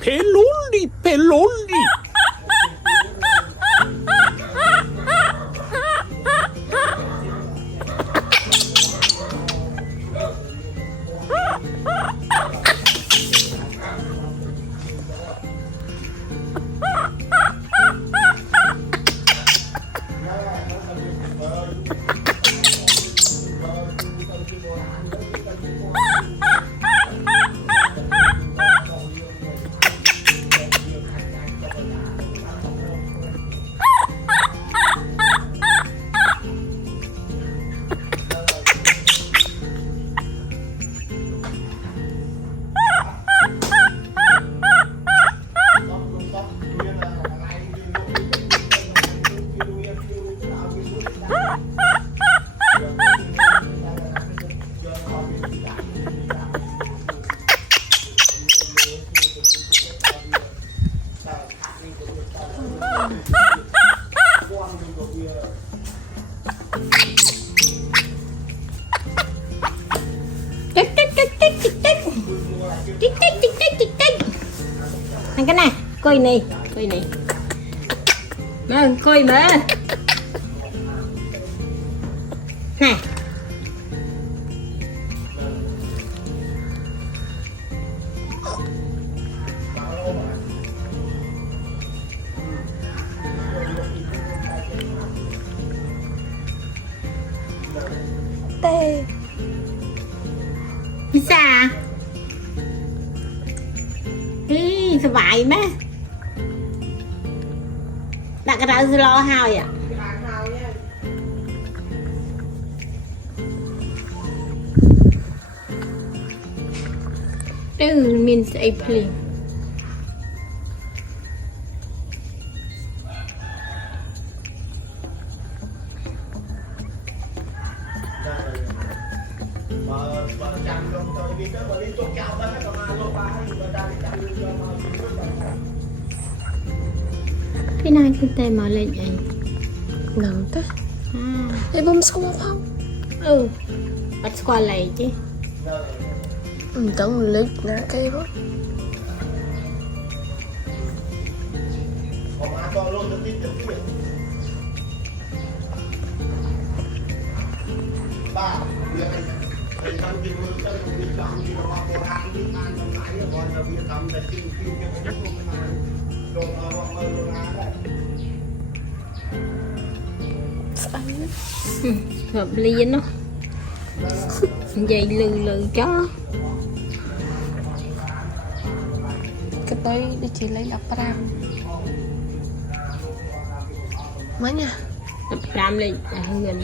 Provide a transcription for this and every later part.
Peloli, peloli. Ăn cái này, coi này, coi mà nè. Tê Pizza ýสบายไหมđặt cái đó lo hao vậy means April cái này cái tên mở lên vậy nắng thế à để bông xong không bắt qua lại chứ trong lực nè cây đó hợp lý nó dây lừ cho cái tới để chị lấy đập ram mấy nha đập ram lên gần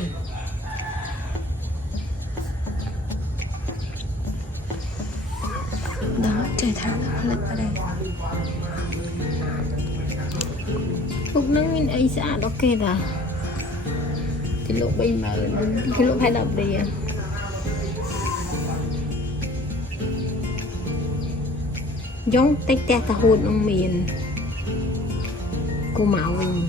đó trời tháng lịch ở đây lúc nắng in ấy xã đó kê là cái lỗ bay mà cái lỗ hay đập đi à giống tách te ta hôn ông miền cô mạo mình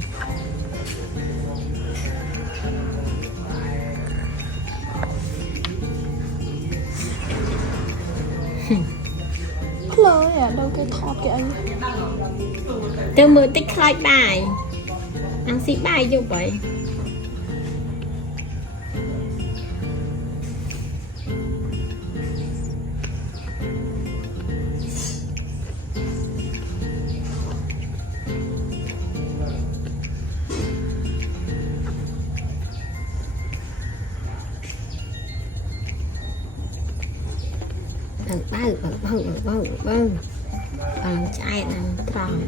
hello à đâu cái thọt kìa anh tôi mới tích khai bài ăn xí bài vô vậy bằng chai nằm tròn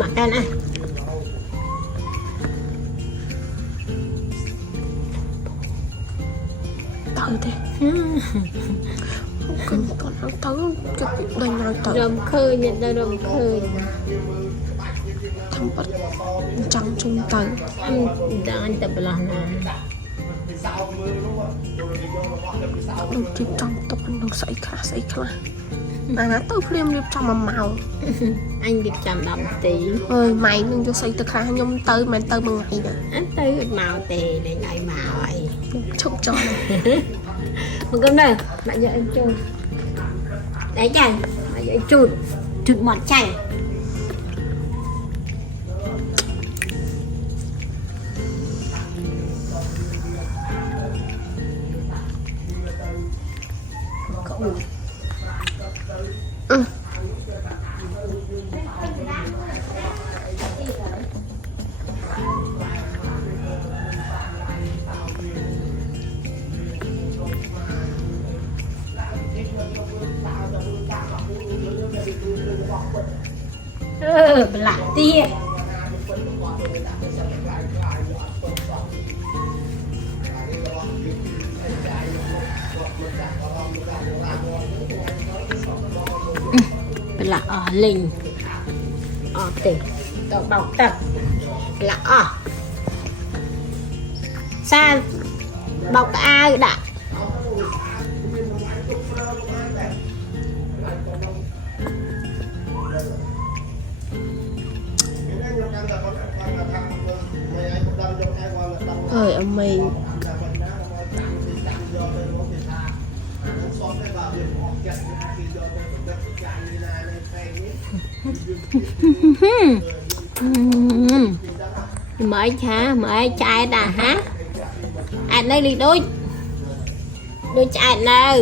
makan ah. Tự thế. Con ăn tớ cái cuộc đời nào tự. Rầm khơi nhận ra rầm khơi. Thằng bất chẳng chung tự. Anh tập lòng nè. Đừng chìm trong tập anh đừng xảy khá. Mà tôi phim liệp trong màu. Anh điệp chạm đậm tí. Ơi mày đừng cho xảy khá nhưng tới mà tới bằng ngày nè. Anh tới màu tè để ngày màu ấy. Chúc cho này. Một cơm đây, bạn giờ anh chôn. Đấy chày, bạn giờ anh chôn. Chụt mọt chày. Ừ. Lạ tia. Là ở linh ở tỉnh ở bọc tập là ở xa bọc ai đã Ơi ông mình mới hả mới trai đã hả anh đây đi đôi trai nào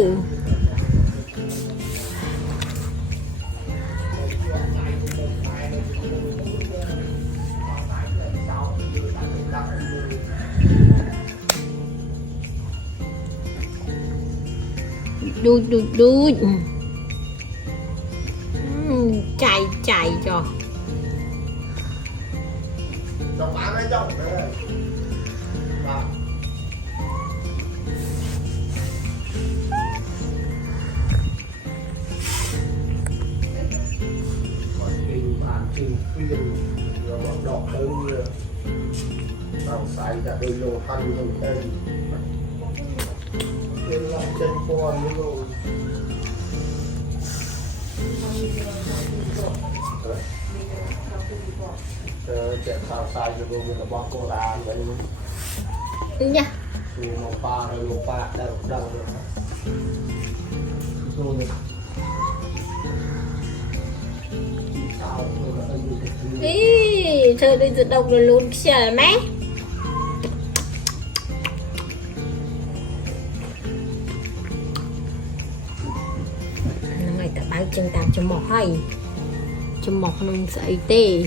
đu chạy cho đọc tới tao xài cả đôi lô khăn rồi tên là trên con rồi trẻ sao xài cho tôi là bác cô ra vậy nha một ba rồi một ba đâu đâu rồi ý thôi đi tự động rồi luôn chờ mấy ngày ta báo chân tạm cho một hay cho một nông sợi tê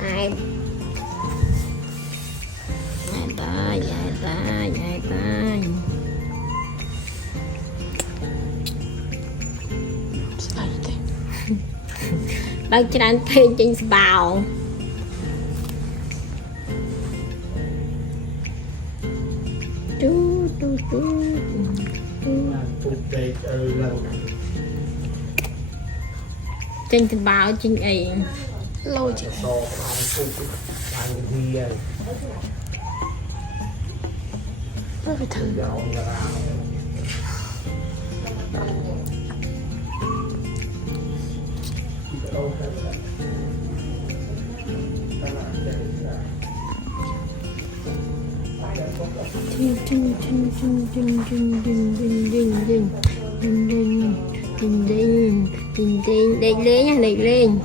chạy dài ta bao chân tên trên bào trên bào trên ấy lôi chị nó phải thử đẩy lên nha đẩy lên